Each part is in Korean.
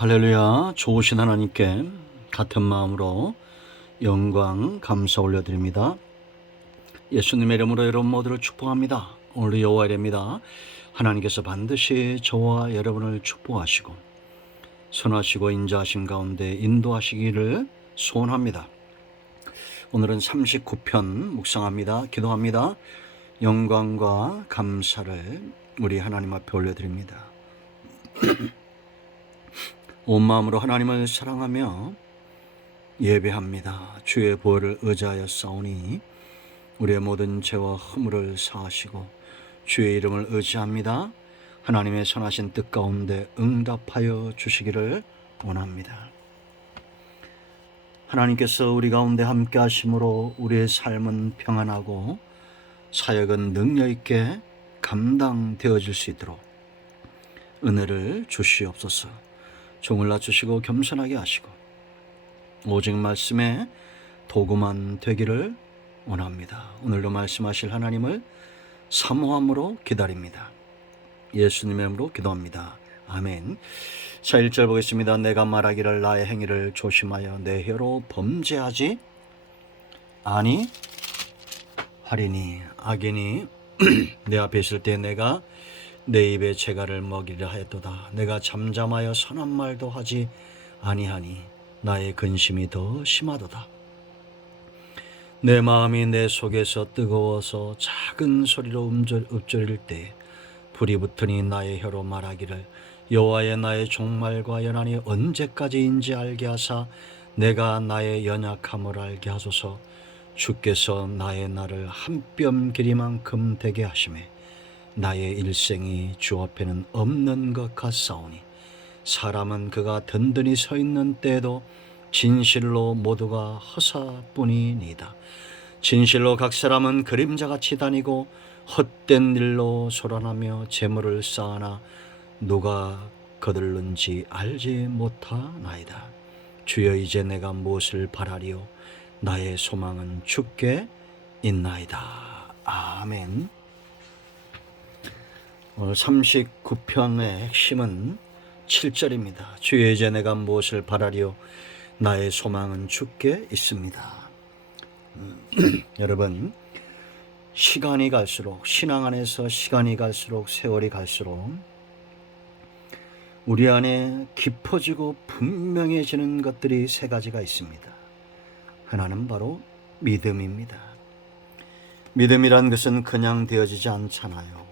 할렐루야. 좋으신 하나님께 같은 마음으로 영광 감사 올려드립니다. 예수님의 이름으로 여러분 모두를 축복합니다. 오늘 여호와일입니다. 하나님께서 반드시 저와 여러분을 축복하시고 선하시고 인자하심 가운데 인도하시기를 소원합니다. 오늘은 39편 묵상합니다. 기도합니다. 영광과 감사를 우리 하나님 앞에 올려드립니다. 온 마음으로 하나님을 사랑하며 예배합니다. 주의 보혈을 의지하여 싸우니 우리의 모든 죄와 허물을 사하시고 주의 이름을 의지합니다. 하나님의 선하신 뜻 가운데 응답하여 주시기를 원합니다. 하나님께서 우리 가운데 함께 하심으로 우리의 삶은 평안하고 사역은 능력 있게 감당되어질 수 있도록 은혜를 주시옵소서. 종을 낮추시고 겸손하게 하시고 오직 말씀에 도구만 되기를 원합니다. 오늘도 말씀하실 하나님을 사모함으로 기다립니다. 예수님의 이름으로 기도합니다. 아멘. 자, 1절 보겠습니다. 내가 말하기를 나의 행위를 조심하여 내 혀로 범죄하지 아니하리니. 악인이 내 앞에 있을 때 내가 내 입에 재갈을 먹이려 하였도다. 내가 잠잠하여 선한 말도 하지 아니하니 나의 근심이 더 심하도다. 내 마음이 내 속에서 뜨거워서 작은 소리로 읊조릴 때 불이 붙으니 나의 혀로 말하기를 여호와의 나의 종말과 연한이 언제까지인지 알게 하사 내가 나의 연약함을 알게 하소서. 주께서 나의 날을 한 뼘 길이만큼 되게 하시매 나의 일생이 주 앞에는 없는 것 같사오니 사람은 그가 든든히 서 있는 때에도 진실로 모두가 허사뿐이니이다. 진실로 각 사람은 그림자같이 다니고 헛된 일로 소란하며 재물을 쌓아나 누가 거들는지 알지 못하나이다. 주여 이제 내가 무엇을 바라리요 나의 소망은 주께 있나이다. 아멘. 오늘 39편의 핵심은 7절입니다. 주여 이제 내가 무엇을 바라리요 나의 소망은 주께 있습니다. 여러분, 시간이 갈수록 신앙 안에서 시간이 갈수록 세월이 갈수록 우리 안에 깊어지고 분명해지는 것들이 세 가지가 있습니다. 하나는 바로 믿음입니다. 믿음이란 것은 그냥 되어지지 않잖아요.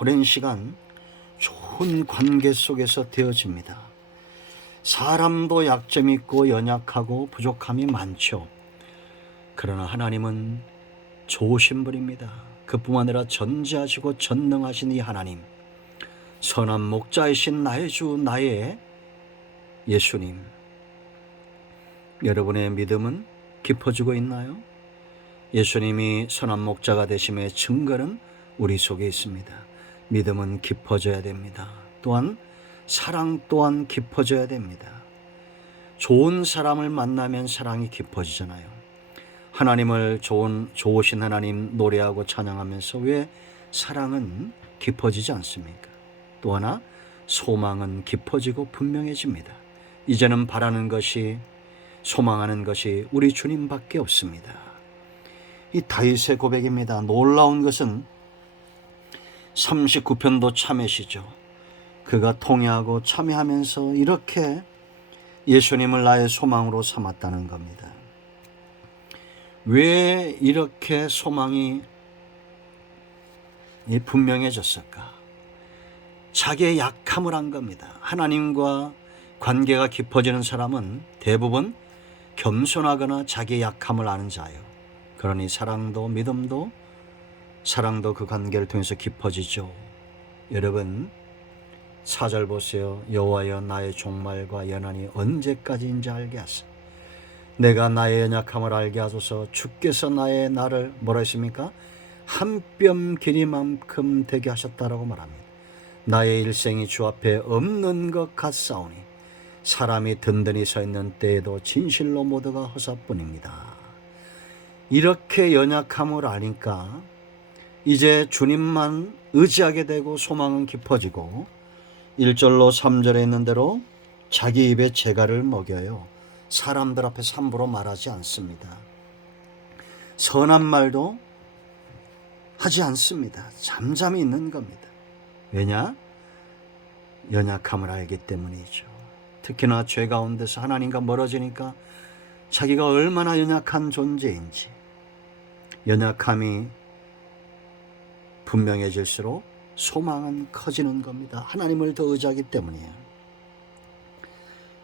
오랜 시간 좋은 관계 속에서 되어집니다. 사람도 약점이 있고 연약하고 부족함이 많죠. 그러나 하나님은 좋으신 분입니다. 그뿐만 아니라 전지하시고 전능하신 이 하나님, 선한 목자이신 나의 주 나의 예수님, 여러분의 믿음은 깊어지고 있나요? 예수님이 선한 목자가 되심의 증거는 우리 속에 있습니다. 믿음은 깊어져야 됩니다. 또한 사랑 또한 깊어져야 됩니다. 좋은 사람을 만나면 사랑이 깊어지잖아요. 하나님을 좋으신 하나님 노래하고 찬양하면서 왜 사랑은 깊어지지 않습니까? 또 하나 소망은 깊어지고 분명해집니다. 이제는 바라는 것이 소망하는 것이 우리 주님밖에 없습니다. 이 다윗의 고백입니다. 놀라운 것은 39편도 참회시죠. 그가 통회하고 참회하면서 이렇게 예수님을 나의 소망으로 삼았다는 겁니다. 왜 이렇게 소망이 분명해졌을까? 자기의 약함을 한 겁니다. 하나님과 관계가 깊어지는 사람은 대부분 겸손하거나 자기의 약함을 아는 자예요. 그러니 사랑도 믿음도 사랑도 그 관계를 통해서 깊어지죠. 여러분 4절 보세요. 여호와여 나의 종말과 연한이 언제까지인지 알게 하소서. 내가 나의 연약함을 알게 하소서. 주께서 나의 날을 뭐라 했습니까? 한 뼘 길이만큼 되게 하셨다라고 말합니다. 나의 일생이 주 앞에 없는 것 같사오니 사람이 든든히 서 있는 때에도 진실로 모두가 허사뿐입니다. 이렇게 연약함을 아니까 이제 주님만 의지하게 되고 소망은 깊어지고 1절로 3절에 있는 대로 자기 입에 재갈을 먹여요. 사람들 앞에서 함부로 말하지 않습니다. 선한 말도 하지 않습니다. 잠잠히 있는 겁니다. 왜냐? 연약함을 알기 때문이죠. 특히나 죄 가운데서 하나님과 멀어지니까 자기가 얼마나 연약한 존재인지, 연약함이 분명해질수록 소망은 커지는 겁니다. 하나님을 더 의지하기 때문이에요.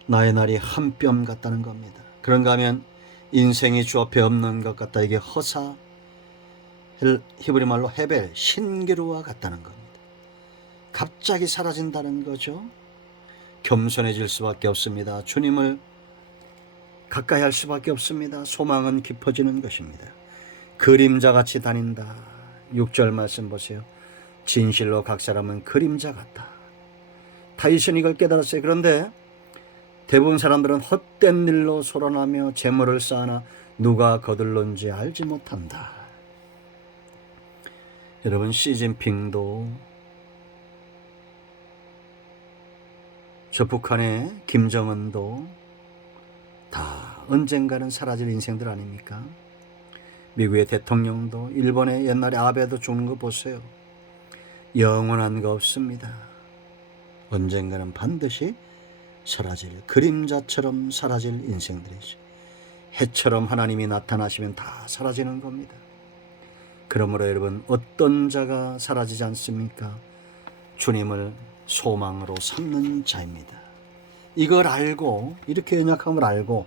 나의 날이 한 뼘 같다는 겁니다. 그런가 하면 인생이 주 앞에 없는 것 같다. 이게 허사, 히브리 말로 헤벨, 신기루와 같다는 겁니다. 갑자기 사라진다는 거죠. 겸손해질 수밖에 없습니다. 주님을 가까이 할 수밖에 없습니다. 소망은 깊어지는 것입니다. 그림자같이 다닌다. 6절 말씀 보세요. 진실로 각 사람은 그림자 같다. 다윗은 이걸 깨달았어요. 그런데 대부분 사람들은 헛된 일로 소란하며 재물을 쌓아나 누가 거둘런지 알지 못한다. 여러분, 시진핑도 저 북한의 김정은도 다 언젠가는 사라질 인생들 아닙니까? 미국의 대통령도, 일본의 옛날에 아베도 죽는 거 보세요. 영원한 거 없습니다. 언젠가는 반드시 사라질, 그림자처럼 사라질 인생들이죠. 해처럼 하나님이 나타나시면 다 사라지는 겁니다. 그러므로 여러분, 어떤 자가 사라지지 않습니까? 주님을 소망으로 삼는 자입니다. 이걸 알고, 이렇게 연약함을 알고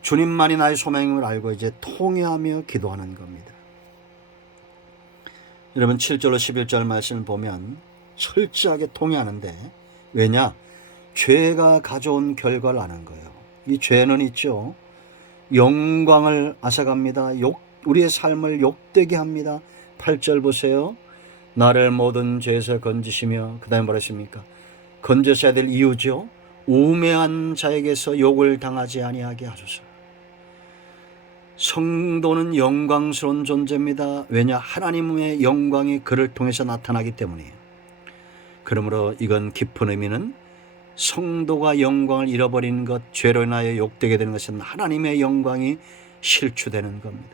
주님만이 나의 소망임을 알고 이제 통회하며 기도하는 겁니다. 여러분, 7절로 11절 말씀을 보면 철저하게 통회하는데, 왜냐? 죄가 가져온 결과를 아는 거예요. 이 죄는 있죠. 영광을 앗아갑니다. 우리의 삶을 욕되게 합니다. 8절 보세요. 나를 모든 죄에서 건지시며, 그 다음에 뭐라 했습니까? 건져셔야 될 이유죠. 우매한 자에게서 욕을 당하지 아니하게 하소서. 성도는 영광스러운 존재입니다. 왜냐? 하나님의 영광이 그를 통해서 나타나기 때문이에요. 그러므로 이건 깊은 의미는 성도가 영광을 잃어버리는 것, 죄로 인하여 욕되게 되는 것은 하나님의 영광이 실추되는 겁니다.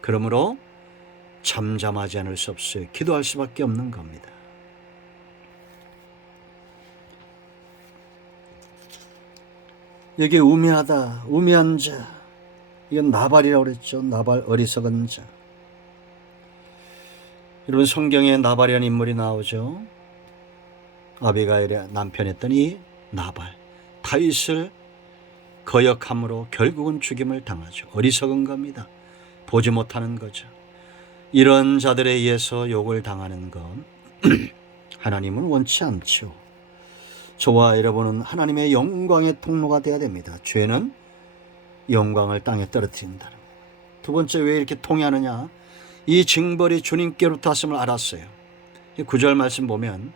그러므로 잠잠하지 않을 수 없어요. 기도할 수밖에 없는 겁니다. 여기 우매하다, 우매한 자, 이건 나발이라고 그랬죠. 나발, 어리석은 자. 여러분, 성경에 나발이라는 인물이 나오죠. 아비가일의 남편이었던 이 나발, 다윗을 거역함으로 결국은 죽임을 당하죠. 어리석은 겁니다. 보지 못하는 거죠. 이런 자들에 의해서 욕을 당하는 건 하나님은 원치 않죠. 저와 여러분은 하나님의 영광의 통로가 되어야 됩니다. 죄는 영광을 땅에 떨어뜨린다는 거예요. 두 번째, 왜 이렇게 통해하느냐? 이 징벌이 주님께로부터 왔음을 알았어요. 9절 말씀 보면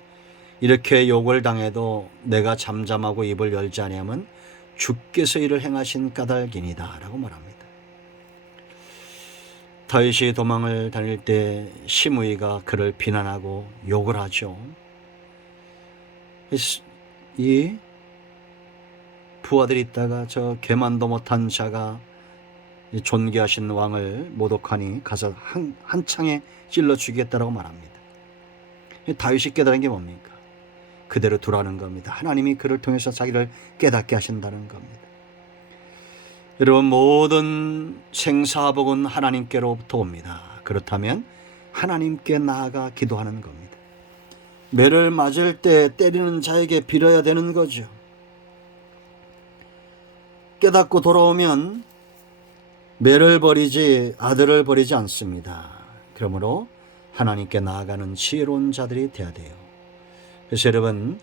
이렇게 욕을 당해도 내가 잠잠하고 입을 열지 아니하면 주께서 이를 행하신 까닭이니이다 라고 말합니다. 다윗이 도망을 다닐 때 시므이가 그를 비난하고 욕을 하죠. 이 부하들이 있다가 저 개만도 못한 자가 존귀하신 왕을 모독하니 가서 한 창에 찔러 죽이겠다라고 말합니다. 다윗이 깨달은 게 뭡니까? 그대로 두라는 겁니다. 하나님이 그를 통해서 자기를 깨닫게 하신다는 겁니다. 여러분, 모든 생사복은 하나님께로부터 옵니다. 그렇다면 하나님께 나아가 기도하는 겁니다. 매를 맞을 때 때리는 자에게 빌어야 되는 거죠. 깨닫고 돌아오면 매를 버리지 아들을 버리지 않습니다. 그러므로 하나님께 나아가는 지혜로운 자들이 되어야 돼요. 그래서 여러분,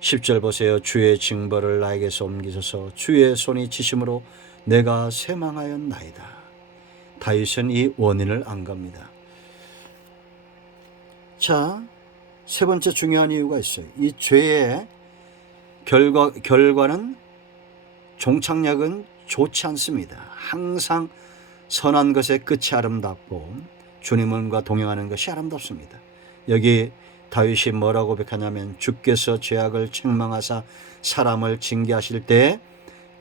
10절 보세요. 주의 징벌을 나에게서 옮기소서. 주의 손이 치심으로 내가 쇠망하였나이다. 다윗은 이 원인을 안 겁니다. 자, 세 번째 중요한 이유가 있어요. 이 죄의 결과는, 종착역은 좋지 않습니다. 항상 선한 것의 끝이 아름답고 주님과 동행하는 것이 아름답습니다. 여기 다윗이 뭐라고 고백하냐면 주께서 죄악을 책망하사 사람을 징계하실 때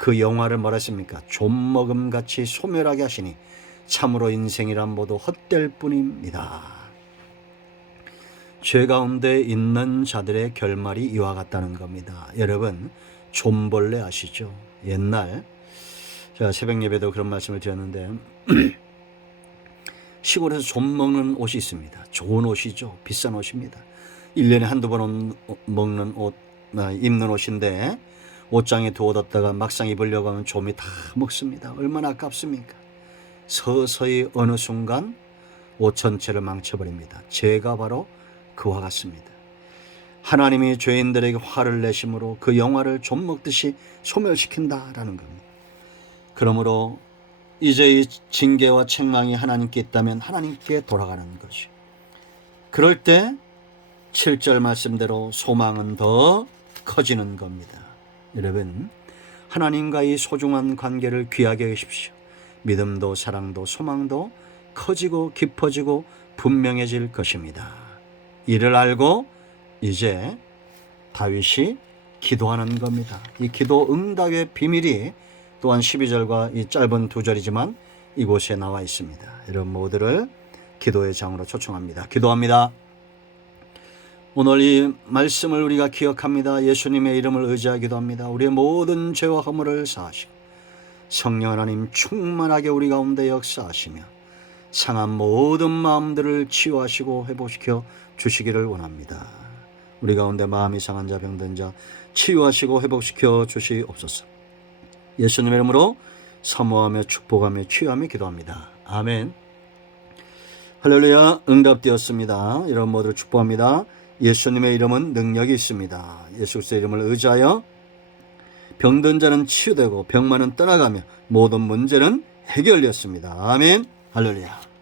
그 영화를 뭐라 했습니까? 좀먹음같이 소멸하게 하시니 참으로 인생이란 모두 헛될 뿐입니다. 죄 가운데 있는 자들의 결말이 이와 같다는 겁니다. 여러분 좀벌레 아시죠? 옛날 제가 새벽 예배도 그런 말씀을 드렸는데 시골에서 좀 먹는 옷이 있습니다. 좋은 옷이죠. 비싼 옷입니다. 1년에 한두 번 먹는 옷, 입는 옷인데 옷장에 두어뒀다가 막상 입으려고 하면 좀이 다 먹습니다. 얼마나 아깝습니까? 서서히 어느 순간 옷 전체를 망쳐버립니다. 죄가 바로 그와 같습니다. 하나님이 죄인들에게 화를 내심으로 그 영화를 좀 먹듯이 소멸시킨다라는 겁니다. 그러므로 이제 이 징계와 책망이 하나님께 있다면 하나님께 돌아가는 것이. 그럴 때 7절 말씀대로 소망은 더 커지는 겁니다. 여러분 하나님과의 소중한 관계를 귀하게 여기십시오. 믿음도 사랑도 소망도 커지고 깊어지고 분명해질 것입니다. 이를 알고 이제 다윗이 기도하는 겁니다. 이 기도 응답의 비밀이 또한 12절과 이 짧은 2절이지만 이곳에 나와 있습니다. 이런 모두를 기도의 장으로 초청합니다. 기도합니다. 오늘 이 말씀을 우리가 기억합니다. 예수님의 이름을 의지하기도 합니다. 우리의 모든 죄와 허물을 사하시고 성령 하나님 충만하게 우리 가운데 역사하시며 상한 모든 마음들을 치유하시고 회복시켜 주시기를 원합니다. 우리 가운데 마음이 상한 자 병든 자 치유하시고 회복시켜 주시옵소서. 예수님의 이름으로 사모하며 축복하며 치유하며 기도합니다. 아멘. 할렐루야. 응답되었습니다. 이런 모두를 축복합니다. 예수님의 이름은 능력이 있습니다. 예수 그리스도의 이름을 의지하여 병든 자는 치유되고 병만은 떠나가며 모든 문제는 해결되었습니다. 아멘. 할렐루야.